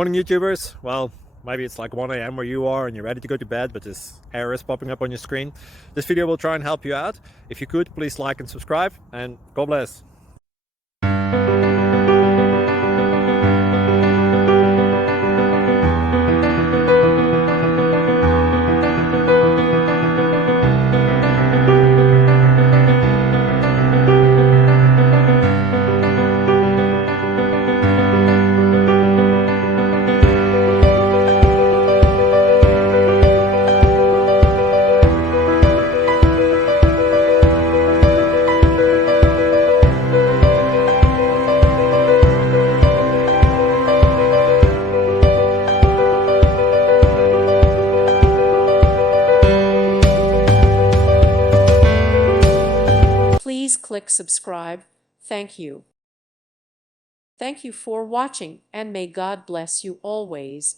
Morning YouTubers. Well, maybe it's like 1 a.m. where you are and you're ready to go to bed, but this error is popping up on your screen. This video will try and help you out. If you could, please like and subscribe, and God bless. Please click subscribe. Thank you. Thank you for watching, and may God bless you always.